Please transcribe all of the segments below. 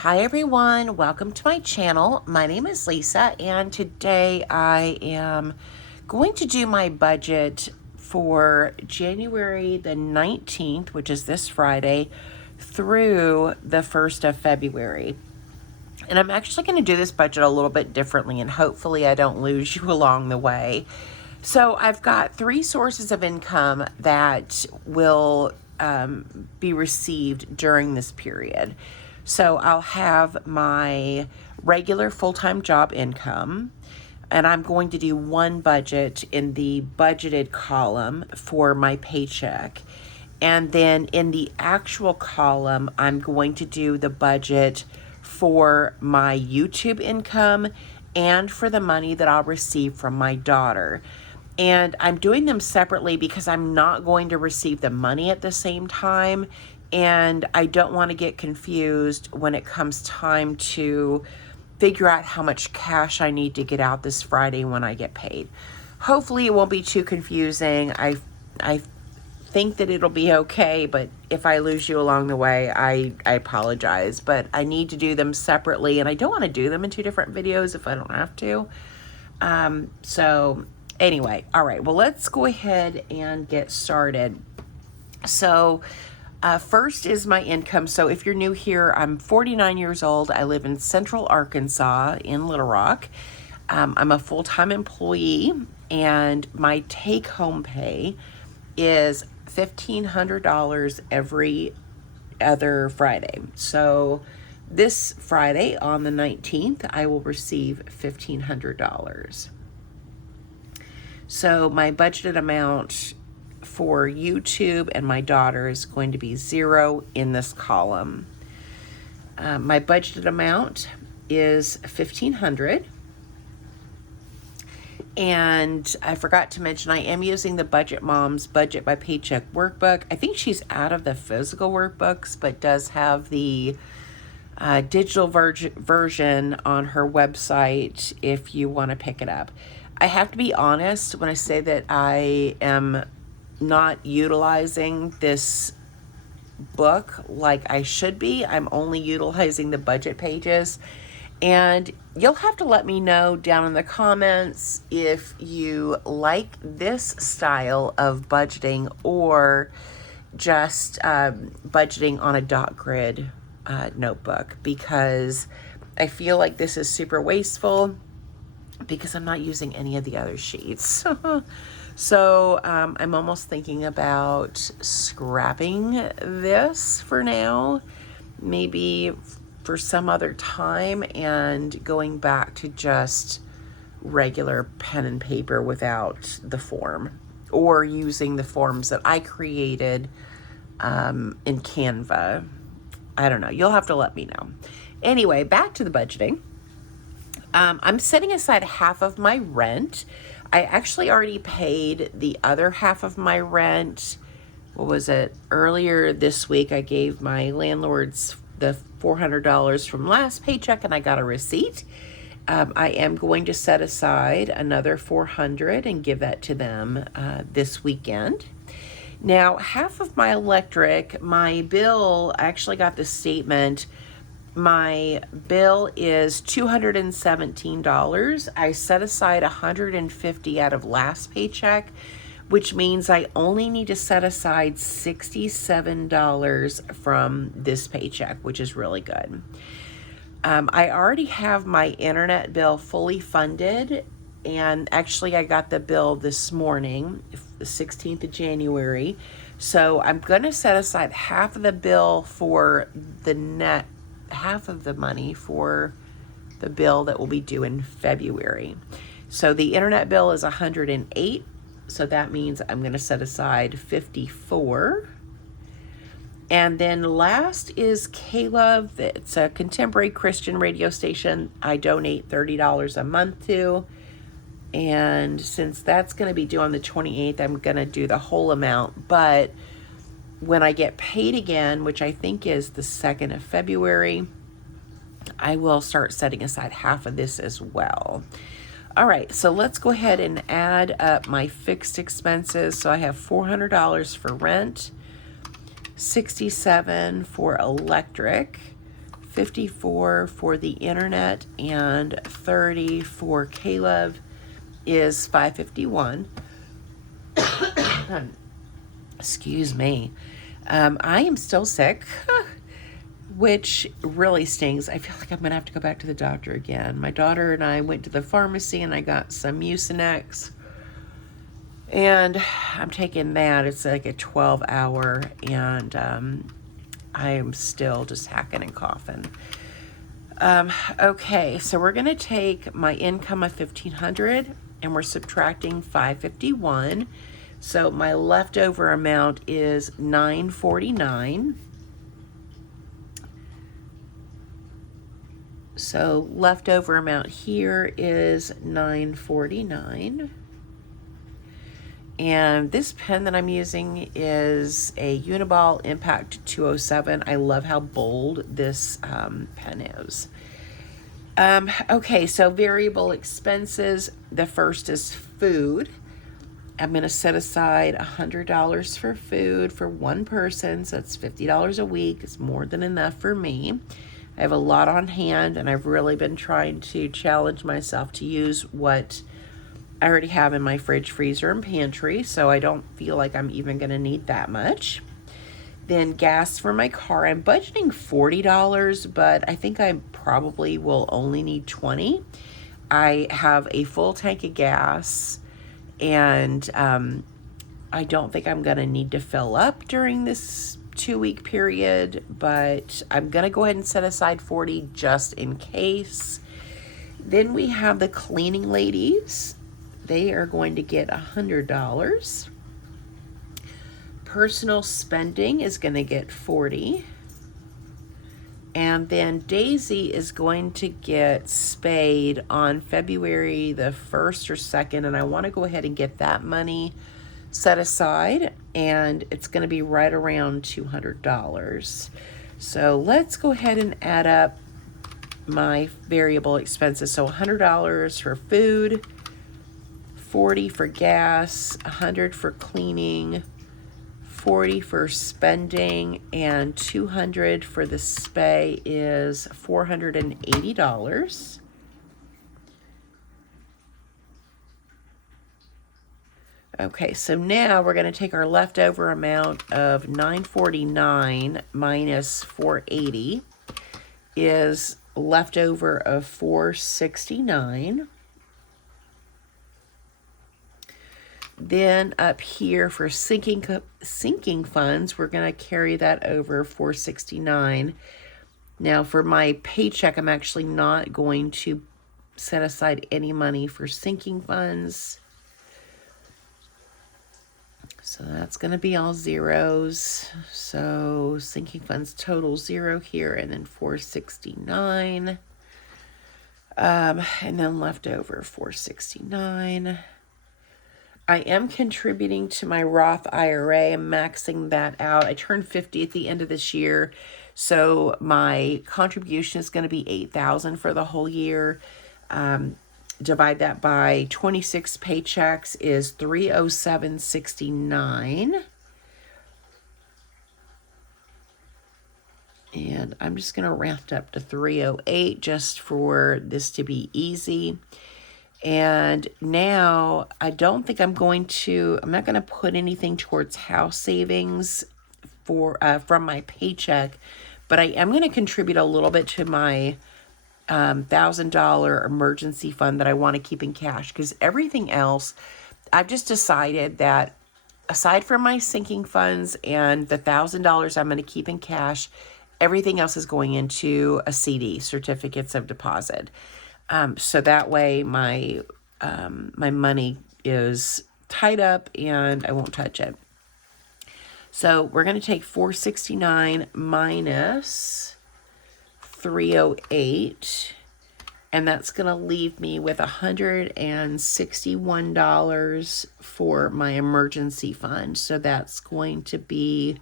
Hi everyone, welcome to my channel. My name is Lisa and today I am going to do my budget for January the 19th, which is this Friday, through the 1st of February. And I'm actually going to do this budget a little bit differently and hopefully I don't lose you along the way. So I've got three sources of income that will be received during this period. So I'll have my regular full-time job income, and I'm going to do one budget in the budgeted column for my paycheck. And then in the actual column, I'm going to do the budget for my YouTube income and for the money that I'll receive from my daughter. And I'm doing them separately because I'm not going to receive the money at the same time. And I don't want to get confused when it comes time to figure out how much cash I need to get out this Friday when I get paid. Hopefully it won't be too confusing. I think that it'll be okay, but if I lose you along the way, I apologize. But I need to do them separately, and I don't want to do them in two different videos if I don't have to. So anyway, all right, well, let's go ahead and get started. So first is my income. So if you're new here, I'm 49 years old. I live in Central Arkansas in Little Rock. I'm a full-time employee, and my take-home pay is $1,500 every other Friday. So this Friday on the 19th, I will receive $1,500. So my budgeted amount for YouTube and my daughter is going to be 0 in this column. My budgeted amount is $1,500. And I forgot to mention, I am using the Budget Mom's Budget by Paycheck workbook. I think she's out of the physical workbooks, but does have the digital version on her website if you want to pick it up. I have to be honest when I say that I am not utilizing this book like I should be. I'm only utilizing the budget pages. And you'll have to let me know down in the comments if you like this style of budgeting or just budgeting on a dot grid notebook, because I feel like this is super wasteful because I'm not using any of the other sheets. So I'm almost thinking about scrapping this for now, maybe for some other time, and going back to just regular pen and paper without the form, or using the forms that I created in Canva. I don't know. You'll have to let me know. Anyway, back to the budgeting. I'm setting aside half of my rent. I actually already paid the other half of my rent. What was it? Earlier this week, I gave my landlords the $400 from last paycheck, and I got a receipt. I am going to set aside another $400 and give that to them this weekend. Now, half of my electric, my bill, I actually got the statement. My bill is $217. I set aside $150 out of last paycheck, which means I only need to set aside $67 from this paycheck, which is really good. I already have my internet bill fully funded, and actually I got the bill this morning, the 16th of January. So I'm going to set aside half of the bill for the half of the money for the bill that will be due in February. So the internet bill is $108. So that means I'm going to set aside $54. And then last is Caleb. It's a contemporary Christian radio station I donate $30 a month to. And since that's going to be due on the 28th, I'm going to do the whole amount. But when I get paid again, which I think is the 2nd of February, I will start setting aside half of this as well. All right, so let's go ahead and add up my fixed expenses. So I have $400 for rent, $67 for electric, 54 for the internet and 30 for Caleb is $551. Excuse me. I am still sick, which really stings. I feel like I'm going to have to go back to the doctor again. My daughter and I went to the pharmacy and I got some Mucinex. And I'm taking that. It's like a 12-hour, and I am still just hacking and coughing. Okay, so we're going to take my income of $1,500 and we're subtracting $551. So my leftover amount is $949. So leftover amount here is $949. And this pen that I'm using is a Uniball Impact 207. I love how bold this pen is. Okay, so variable expenses. The first is food. I'm going to set aside $100 for food for one person, so that's $50 a week. It's more than enough for me. I have a lot on hand, and I've really been trying to challenge myself to use what I already have in my fridge, freezer, and pantry, so I don't feel like I'm even going to need that much. Then gas for my car. I'm budgeting $40, but I think I probably will only need $20. I have a full tank of gas, and I don't think I'm going to need to fill up during this 2-week period, but I'm going to go ahead and set aside $40 just in case. Then we have the cleaning ladies. They are going to get $100. Personal spending is going to get $40. And then Daisy is going to get spayed on February the 1st or 2nd, and I want to go ahead and get that money set aside, and it's going to be right around $200. So let's go ahead and add up my variable expenses. So $100 for food, $40 for gas, $100 for cleaning, $40 for spending, and $200 for the spay is $480. Okay, so now we're going to take our leftover amount of $949 minus $480 is leftover of $469. Then up here for sinking funds, we're going to carry that over $469. Now for my paycheck, I'm actually not going to set aside any money for sinking funds. So that's going to be all zeros. So sinking funds total 0 here, and then $469. And then leftover $469. I am contributing to my Roth IRA. I'm maxing that out. I turned 50 at the end of this year, so my contribution is going to be $8,000 for the whole year. Divide that by 26 paychecks is $307.69. And I'm just going to round up to $308 just for this to be easy. And now I don't think I'm not going to put anything towards house savings for from my paycheck, but I am going to contribute a little bit to my $1,000 emergency fund that I want to keep in cash, because everything else, I've just decided that aside from my sinking funds and the $1,000 I'm going to keep in cash, everything else is going into a CD, certificates of deposit. So that way my money is tied up and I won't touch it. So we're going to take $469 minus $308, and that's going to leave me with $161 for my emergency fund. So that's going to be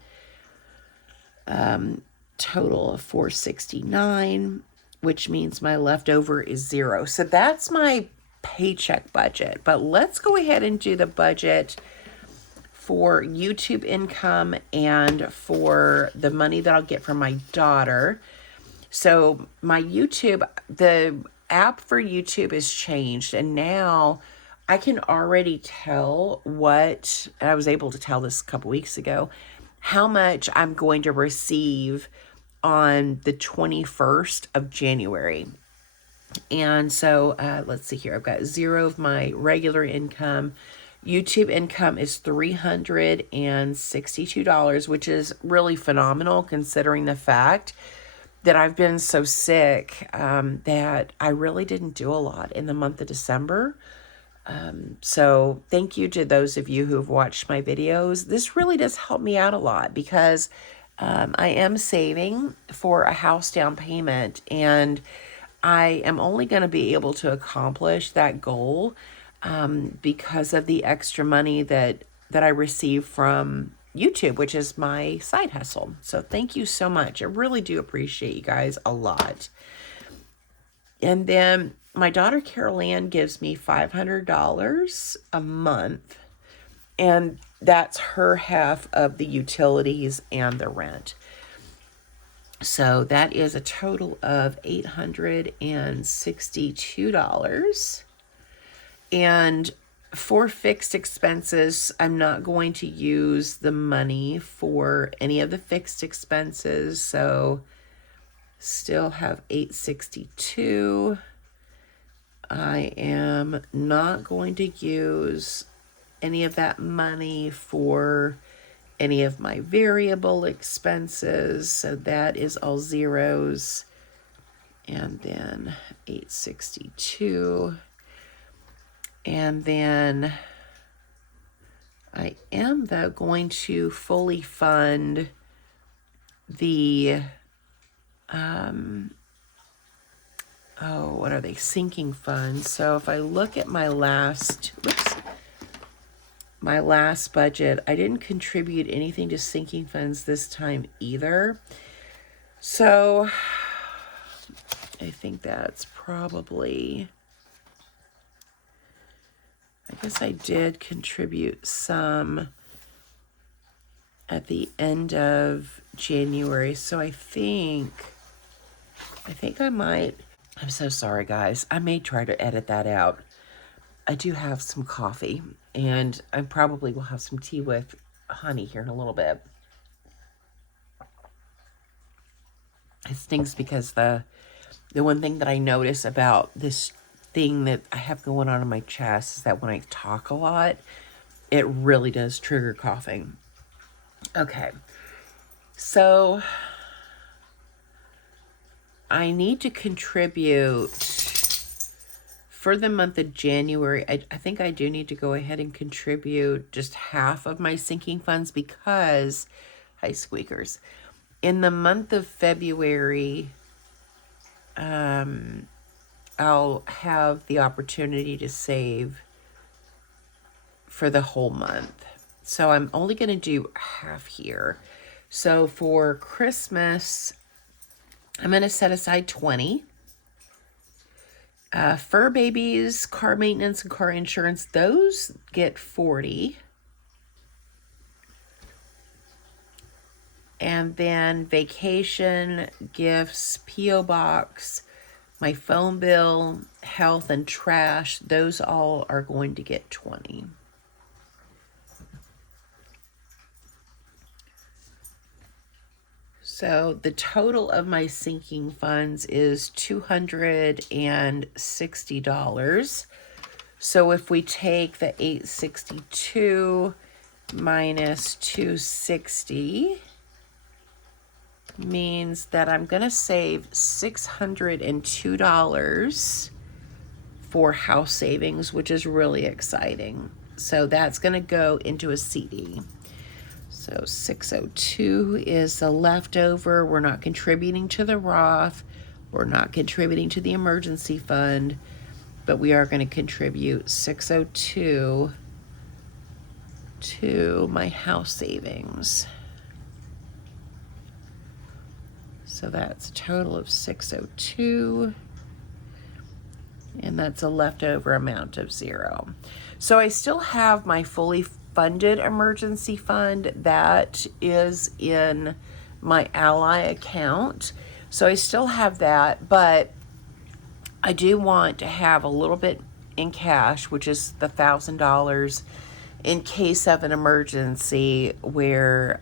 total of $469, which means my leftover is 0. So that's my paycheck budget. But let's go ahead and do the budget for YouTube income and for the money that I'll get from my daughter. So my YouTube, the app for YouTube has changed, and now I can already tell what, and I was able to tell this a couple weeks ago, how much I'm going to receive on the 21st of January. And so let's see here. I've got zero of my regular income. YouTube income is $362, which is really phenomenal considering the fact that I've been so sick that I really didn't do a lot in the month of December. So thank you to those of you who have watched my videos. This really does help me out a lot because I am saving for a house down payment, and I am only going to be able to accomplish that goal because of the extra money that I receive from YouTube, which is my side hustle. So thank you so much. I really do appreciate you guys a lot. And then my daughter Carol Ann gives me $500 a month, and that's her half of the utilities and the rent. So that is a total of $862. And for fixed expenses, I'm not going to use the money for any of the fixed expenses. So still have $862. I am not going to use any of that money for any of my variable expenses. So that is all zeros. And then 862. And then I am, though, going to fully fund the, what are they? Sinking funds. So if I look at my last budget, I didn't contribute anything to sinking funds this time either. So I think that's probably, I guess I did contribute some at the end of January. So I think I might, I'm so sorry guys. I may try to edit that out. I do have some coffee, and I probably will have some tea with honey here in a little bit. It stinks because the one thing that I notice about this thing that I have going on in my chest is that when I talk a lot, it really does trigger coughing. Okay, so I need to contribute for the month of January. I think I do need to go ahead and contribute just half of my sinking funds because, hi squeakers, in the month of February, I'll have the opportunity to save for the whole month. So I'm only going to do half here. So for Christmas, I'm going to set aside 20. Fur babies, car maintenance, and car insurance, those get 40. And then vacation, gifts, P.O. box, my phone bill, health, and trash, those all are going to get 20. So the total of my sinking funds is $260. So if we take the 862 minus 260, means that I'm going to save $602 for house savings, which is really exciting. So that's going to go into a CD. So 602 is the leftover. We're not contributing to the Roth. We're not contributing to the emergency fund, but we are going to contribute 602 to my house savings. So that's a total of 602, and that's a leftover amount of 0. So I still have my fully funded emergency fund that is in my Ally account, So I still have that, but I do want to have a little bit in cash, which is the $1,000 in case of an emergency where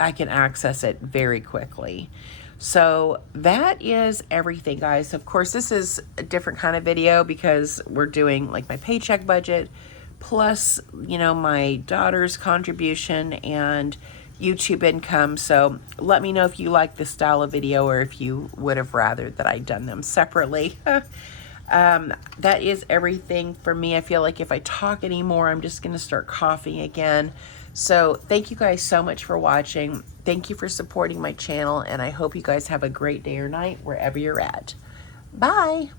I can access it very quickly. So that is everything, guys. Of course, this is a different kind of video because we're doing like my paycheck budget plus, you know, my daughter's contribution and YouTube income. So let me know if you like this style of video or if you would have rather that I'd done them separately. That is everything for me. I feel like if I talk anymore, I'm just going to start coughing again. So thank you guys so much for watching. Thank you for supporting my channel, and I hope you guys have a great day or night wherever you're at. Bye.